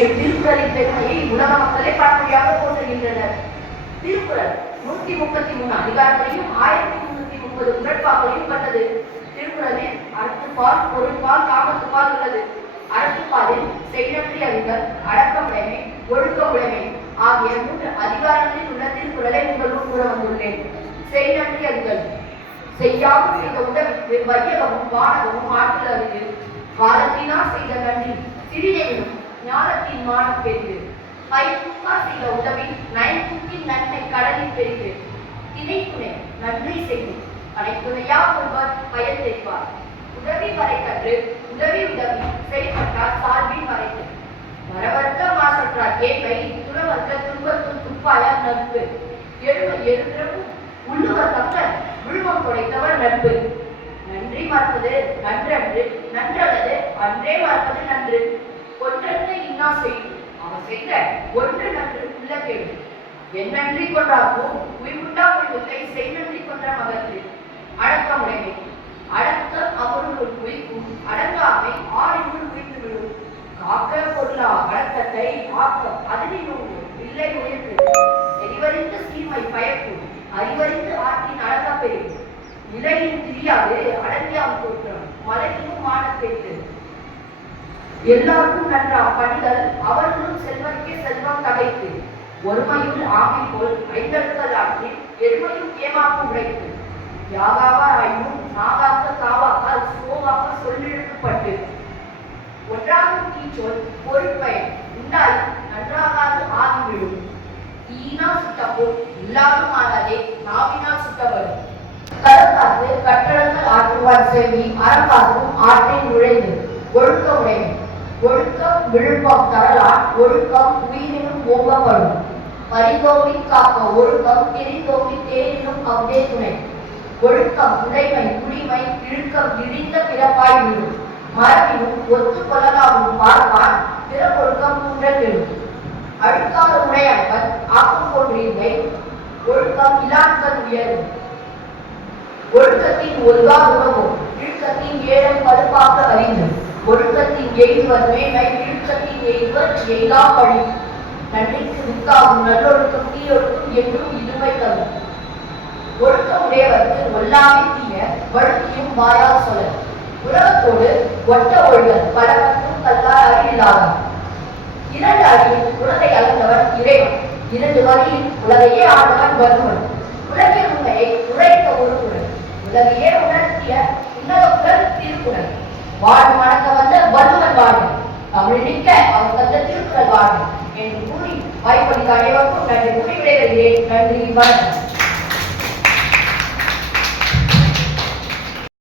திருக்குறளின் பெருமையை உலக மக்களே பார்வையாக போற்றுகின்றனர். திருக்குறள் நூத்தி முப்பத்தி மூணு அதிகாரங்களையும் ஆயிரத்தி முன்னூத்தி முப்பது குரட்பாக்களையும் கண்டது. திருக்குறளில் அறத்துப்பால் பொருட்பால் காமத்துப்பால் உள்ளது. அறத்துப்பாலில் செய்நன்றி அறிதல் அடக்கமுடைமை ஒழுக்கமுடைமை ஆகிய மூன்று அதிகாரங்களில் உள்ள திருக்குறளை உங்களுடன் கூற வந்துள்ளேன். செய்நன்றி அறிதல் செய்யாமல் செய்த உதவிக்கு வையகமும் வானகமும் ஆற்றல் அறிவு காலத்தினால் செய்த நன்றி. சிறியனும் ஞானத்தின் மானம் பெரிது. கைத்தூக்கா செய்த உதவி நயன்தூக்கின் நன்மை கடலில் பெரிது. திணைத்துணை நன்றி செய்யும் கடைத்துணையா ஒருவர் பயன் தெரிவார். உதவி வரை கற்று உதவி உதவி செயல்பட்டார் சார்பில் மறைத்து. வரவர்க்க மாசற்றார் கேட்கை துறவர்க்க துன்பத்துள் துப்பாயார் நட்பு. எருமை எழுகிறவும் உள்ளுவர் தக்க உள்வம் கொடைத்தவர் நட்பு. நன்றி மறப்பது நன்றன்று நன்றல்லது அன்றே மறப்பது நன்று. ஒன்றன்று செய்யும் அவன் செய்த ஒன்று நன்று உள்ள கேடு என் நன்றி கொண்டாக்கும் உய்வுண்டா உய்வுத்தை செய் நன்றி கொன்ற மகத்து அடக்கமுடைமை அடக்கம் அவருள் உயிர்க்கும் அடங்காமை ஆறினுள் உய்த்து விடும். காக்க பொருளா அடக்கத்தை ஆக்கம் அதனினும் இல்லை உயிர்க்கு. எரிவறிந்து சீமை பயக்கும் அறிவறிந்து ஆற்றின் அடக்க பெறும். நிலையின் தெரியாது அடங்கியாம் தோற்றம் மலையிலும் மானப்பெற்று எல்லாருக்கும் நன்றா பணிகள் அவர்களும் செல்வனுக்கே செல்வம் தகைத்து ஒருமையுள் ஆமை போல் ஐந்தடுத்தல் ஆற்றில் எருமையும் ஏமாப்பு உடைத்து யாகாவா ஆயினும் நாகாக்க காவாக்கால் சோவாக்க சொல்லிழுக்கப்பட்டு. ஒன்றாகும் தீச்சொல் பொருட்பயன் உண்டாய் நன்றாகாது ஆகிவிடும். தீனா சுட்டப்போ இல்லாமல் ஆகாதே நாவினால் சுட்டவரும் கருத்தாக்கு கட்டடங்கள் ஆற்றுவார் செவி அறக்காக்கும் ஆற்றில் நுழைந்து ஒழுக்க உடைமை. ஒழுக்கம் விழுப்பம் தரலான் ஒழுக்கம் உயிரினும் ஓங்கப்படும் பரிதோம்பி காக்க ஒழுக்கம் தெரிந்தோம்பி தேரினும் அவ்வே துணை ஒழுக்கம் உடைமை குடிமை இழுக்கம் இழிந்த பிறப்பாய் விடும் மரபினும் ஒத்து கொள்ளலாகும் பார்ப்பான் பிறப்பொழுக்கம் கூன்றல் விடும் அழுக்காத உடையவன் ஆக்கம் கொன்றில்லை ஒழுக்கம் இலான்கள் உயரும் ஒழுக்கத்தின் ஒழுகா உணவும் இழுக்கத்தின் ஏழம் கருப்பாக அறிந்து ஒழுக்கத்தின் எய்துவர் மேன்மை இழுக்கத்தின் எய்துவர் எய்தா பழி நன்றிக்கு மிக்காகும் நல்லொழுக்கம் தீயொழுக்கம் என்றும் இதுவை தரும். ஒழுக்கமுடையவர்க்கு ஒல்லாமை தீய வழுக்கியும் வாயா சொல்ல. உலகத்தோடு ஒட்ட ஒழுகல் பலவற்றும் கல்லார் அறிவில்லாதார் இரண்டு அறிவில் உலகை அளந்தவர் இறைவன். இரண்டு வழியில் உலகையே ஆண்டவன் வருவன் உலகின் உண்மையை உரைத்த ஒரு குரல். உலகையே உணர்த்திய உன்னதக்குரல் திருக்குறள் வாழ் வணங்க வந்த வள்ளுவன் வாழ்வு தமிழ் நிற்க அவர் தந்த திருக்குறள் வாழ்வு என்று கூறி வாய்ப்பளித்த அனைவருக்கும் நன்றி. கூறி விடைபெறுகிறேன் நன்றி வணக்கம்